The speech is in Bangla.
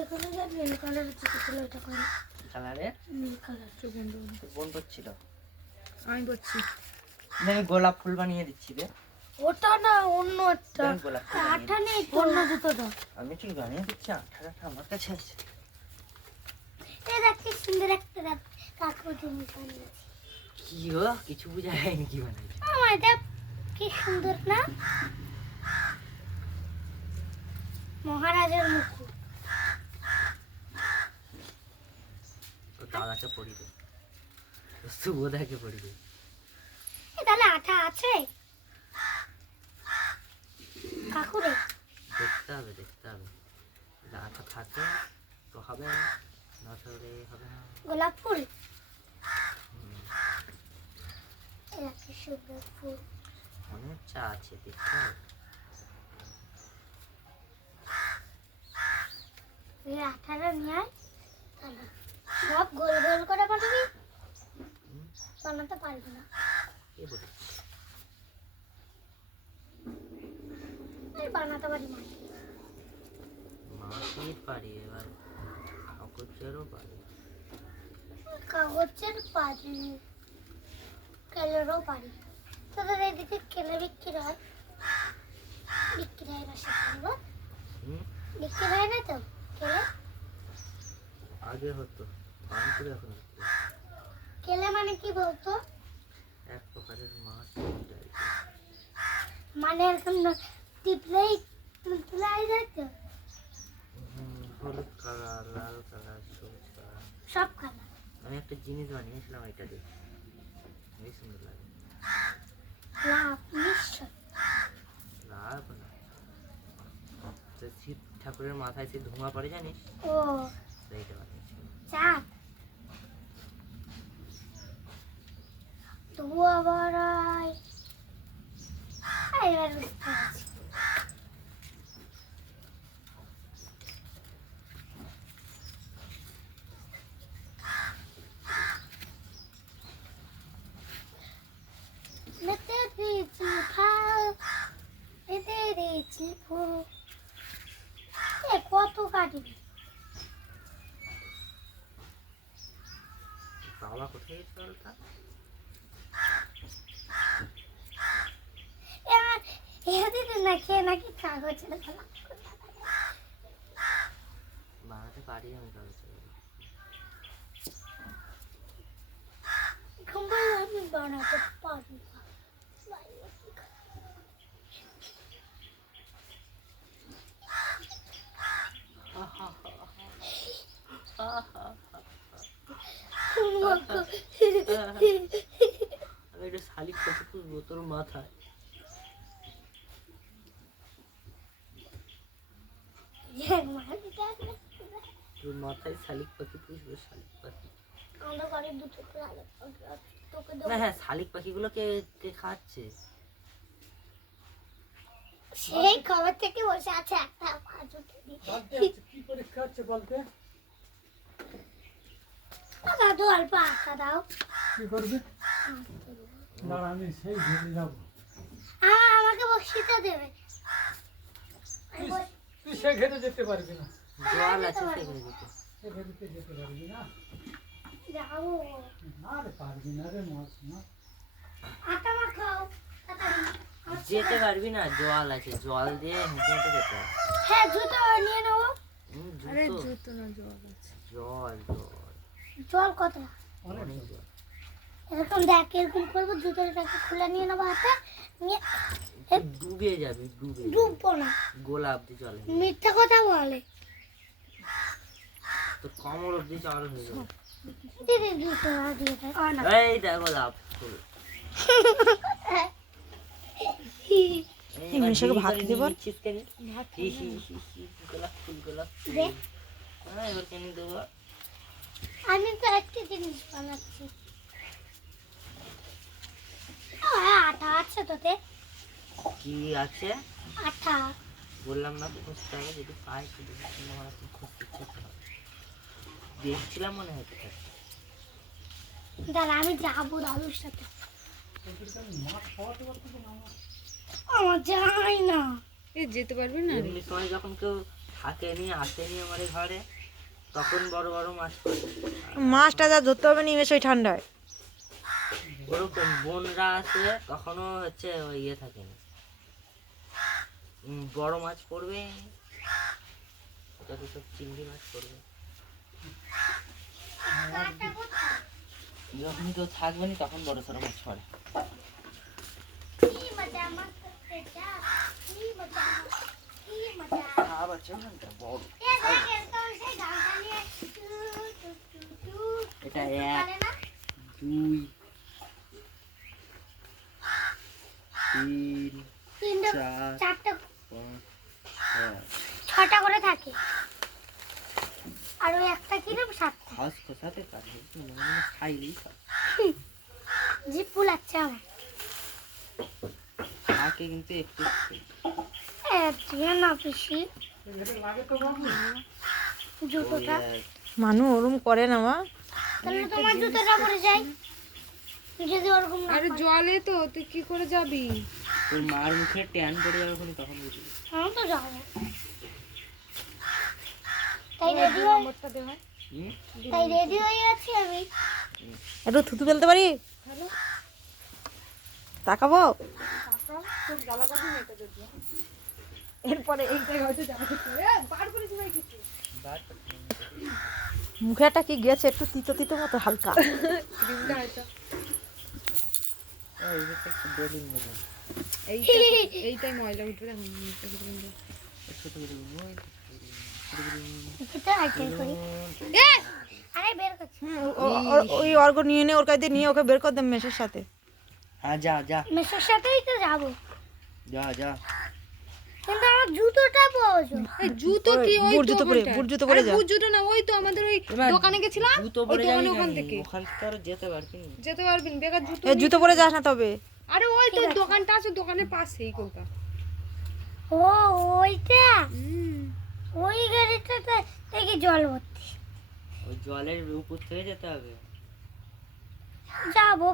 এখানে যে নীল কালারের চিঠি ছিল এটা কোন কালারের? নীল কালার। কোন করছিল? আমি বলছি আমি গোলাপ ফুল বানিয়ে দিচ্ছি রে। ওটা না অন্য একটা। আমি গোলাপ ফুল বানিয়ে আঠা নেই তো। অন্য জুতোটা। আমি ঠিক বানিয়ে দিচ্ছি, আঠাটা আমার কাছে আছে। এই দেখ কি সুন্দর একটা কাকু জিনিস বানিয়েছি। কি গো, কিছু বোঝা যায়নি কি বানাইছি। আমার এটা কি সুন্দর না, মহারাজের মুকুট। তো দাদাকে পড়িবে, সুবোধাকে পড়িবে। তাহলে আঠা আছে কাকুরে? দেখতে হবে দেখতে হবে, আঠা থাকে তো হবে, না থাকলে হবে না। গোলাপ ফুল, এটা কি সুন্দর ফুল। অনেক চা আছে দেখতে হবে। এই আঠাটা নিয়ে আয়, তাহলে সব গোল গোল করে বানাবি, বানাতে পারবি না। কে বলে? এই বানাতে পারি না। মাটির পারি, এবার কাগজেরও পারি। কাগজের পারি, কেলেরও পারি। তোদের এদিকে কেলে বিক্রি হয়? বিক্রি হয় না সেখানে, বল বিক্রি হয় না তো কেলে? আগে হতো, বানপুরে এখন হচ্ছে। কেলে মানে কি বলতো? এক প্রকারের মাছ টাইপের। মানে এরকম টিপলেই তুলতুলাই যায় তো? হলুদ কালার, লাল কালার, সবুজ কালার, সব কালার। আমি একটা জিনিস বানিয়েছিলাম, এটা দিয়ে বেশ সুন্দর লাগে। লাভ নিশ্চয়। লাভ না, তো শিব ঠাকুরের মাথায় সে ধোঁয়া পড়ে জানিস, ও সেইটা বানিয়েছি। চাঁদ ধোয়া বাড়ায়। এবার বুঝতে পারছি। মেতে দিয়েছি ফাল, মেতে দিয়েছি ফুল। এ কত কাটবি? বাবা কোথায় গেছে বলতা? দিদি না খেয়ে নাকি কাগজের বানাতে পারি আমি কাগজে। আমি বানাতে পারি না। আমি একটা শালিক পাখি পুষবো তোর মাথায়। তোর মাথায় শালিক পাখি পুষবো, শালিক পাখি। আমাদের বাড়ির দুটো শালিক পাখি আছে, তোকে না দেবো। হ্যাঁ, শালিক পাখিগুলো কে কে খাচ্ছে? সেই কবে থেকে বসে আছে একটা মাছ উঠে দিয়ে। কি করে খাচ্ছে বলতে? দাদু অল্প আঁকা দাও। কি করবে? দাঁড়া, আমি সেই ঘেরে যাবো। আমাকে বক্সিটা দেবে। তুই সে ঘেরে যেতে পারবি না, জল আছে সেখানে যেতে। সে ঘেরেতে যেতে পারবি না। যাবো। আরে পারবি না রে মাছ না। আটা মাখাও তাড়াতাড়ি। যেতে পারবি না, জল আছে, জল দিয়ে হেঁটে হেঁটে যেতে হবে। হ্যাঁ জুতো নিয়ে নেবো। জুতো না, জল আছে। জল জল জল কত? অনেক জল। এরকম দেখ, এরকম করবো, জুতোটাকে খুলে নিয়ে নেবো হাতে নিয়ে। ডুবে যাবি, ডুবে ডুববো না। গোলা অব্দি জলে, মিথ্যা কথা বলে। তোর কমর অব্দি জল হয়ে যাবে। দিদি জুতো দিয়ে দেয়। এই দেখো লাভ ফুল। মিশাকে ভাত দিতে বল। গোলাপ ফুল, গোলাপ ফুল। দে। হ্যাঁ, এবার কেন দেবো? আমি তো একটা জিনিস বানাচ্ছি। আটা আছে তোতে? কি আছে? আটা বললাম না তো, খুঁজতে হবে, যদি পাই তো দেবো, কিন্তু আমার এখন খুঁজতে ইচ্ছে করে। দেখছিলাম মনে হচ্ছে। দাঁড়া, আমি যাবো দাদুর সাথে। মাছ খাওয়াতে পারবি না আমার। আমার যাই না। যেতে পারবি না? এমনি সময় যখন কেউ থাকেনি আসেনি আমার এই ঘরে, তখন বড় বড় মাছ পড়ে। মাছটা যা ধরতে হবে নিমেষ ওই ঠান্ডায়। ওরকম বোনরা আসে কখনো হচ্ছে ওই ইয়ে থাকে না, বড় মাছ পড়বে, যত সব চিংড়ি মাছ পড়বে। যখন কেউ থাকবে না তখন বড় সড়ো মাছ পড়ে। কি মজা মাছ ধরতে যা, কি মজা, কি মজা। সাপ আছে ওখানটা বড়। এ দেখেন তো সেই গামছা নিয়ে টু টু টু টু এটা পারে না? 2 3 তিনটে, 4 চারটে, 5 6 ছটা করে থাকে। আর ওই একটা কিরম 7টা। ঘাস খোসাতে কাজ হচ্ছে না, মানে খাইলেই খায়। জিভ ফুলাচ্ছে আমার। থাকে কিন্তু একটু দিয়ে না পিসি জুতোটা, মানু ওরম করে না মা। তাহলে তোমার জুতোটা পরে যাই যদি ওরকম না আরে করে। জলে তো তুই কি করে যাবি? তোর মার মুখে ট্যান পড়ে যাবে তখন বুঝবি। আমি তো যাবো, তাই রেডি হয়ে, নম্বরটা দে হয়। হুম? তাই রেডি হয়ে আছি আমি। একটু থুতু ফেলতে পারি? তাকাবো? খুব জ্বালা করবি না এটা যদি। এরপরে এইটাই হয়তো জ্বালা করতে হবে। বার করিস না কিছু। বার করতে হবে। মুখে একটা কি গেছে একটু তিতো তিতো মতো হালকা। ক্রিমটা হয়তো এই যে একটু বেলুন দেবো। এইটাই ময়লা উঠবে না। ছোট বেলুন, ওই ছোট বেলুন। এটা আইটেল করি। আরে বের করছি। ওই অর্ঘ নিয়ে নে, ওর কাছে নিয়ে ওকে বের কর দে মেশের সাথে। হ্যাঁ যা যা মেসের সাথেই তো যাবো, যা যা। কিন্তু আমার জুতোটা প্রয়োজন। এই জুতো কি ওই বুট তো জুতো পরে, ওখানটায়। বুট জুতো পরে আরে যা। বুট জুতো না, ওই তো আমাদের ওই এবার দোকানে গেছিলাম জুতো ওই পরে যাবি দোকানে ওখান না, থেকে ওখান থেকে আর যেতে পারবি না। যেতে পারবেন বেকার জুতো এ জুতো পরে যাস না তবে। আরে ওই তো দোকানটা আছে, দোকানের পাশেই কোনটা। ও ওইটা, ওই গাড়িটাতে দেখি জল ভর্তি। ওই জলের উপর থেকে যেতে হবে। যাবো